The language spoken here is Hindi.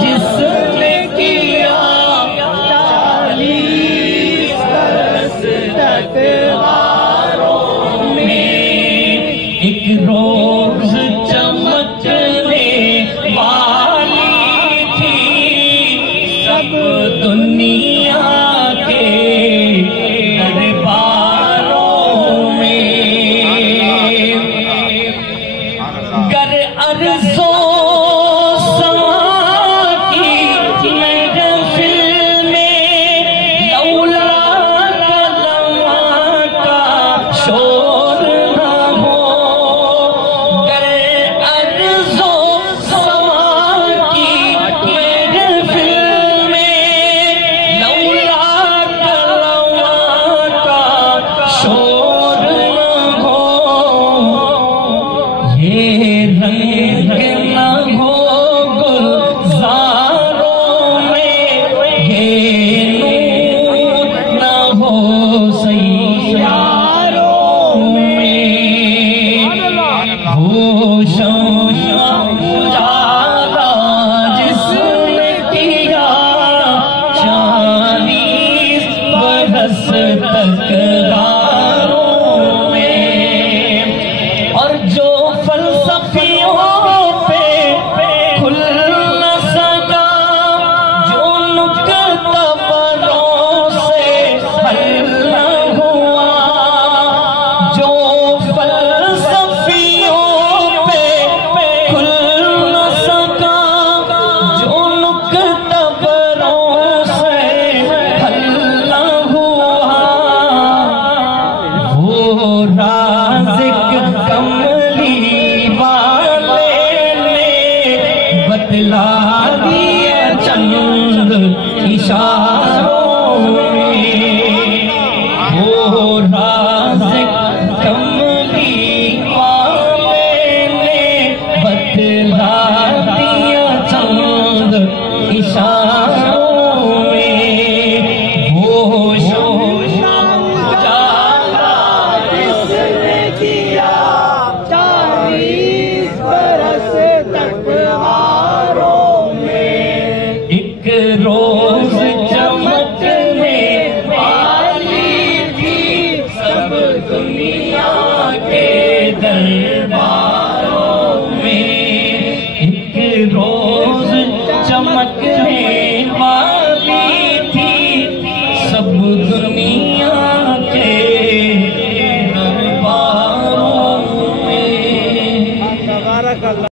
जिसने किया 40 बरस तक एक रोज चमकने वाली थी सब दुनिया के दरबारों में। गर अर्ज़ो की महफिल में लौला कलमा का शोर न हो। गर अर्ज़ो की महफिल में लौला कलमा का शोर न हो। ये रंग न हो गुलज़ारों में, ये नूर न हो सैयारों में। हो शम्स उजाला जिसने किया 40 बरस तक राहों में। और जो फलसफियों पे खुल न सका, जो नुक्ता बरों से हल न हुआ, जो फलसफियों पे खुल न सका, जो नुक्ता बरों से हल न हुआ, वो राज़िक कमली वाले ने बतला दिया चंद इशारों में। वो राज़िक कमली वाले ने बतला दिया चंद इशारों में। वो उजाला जिसने किया 40 बरस तक हारों में। एक रोज चमकने वाली थी सब दुनिया के दरबारों में। एक रोज चमकने वाली थी सब दुनिया के दरबारों में।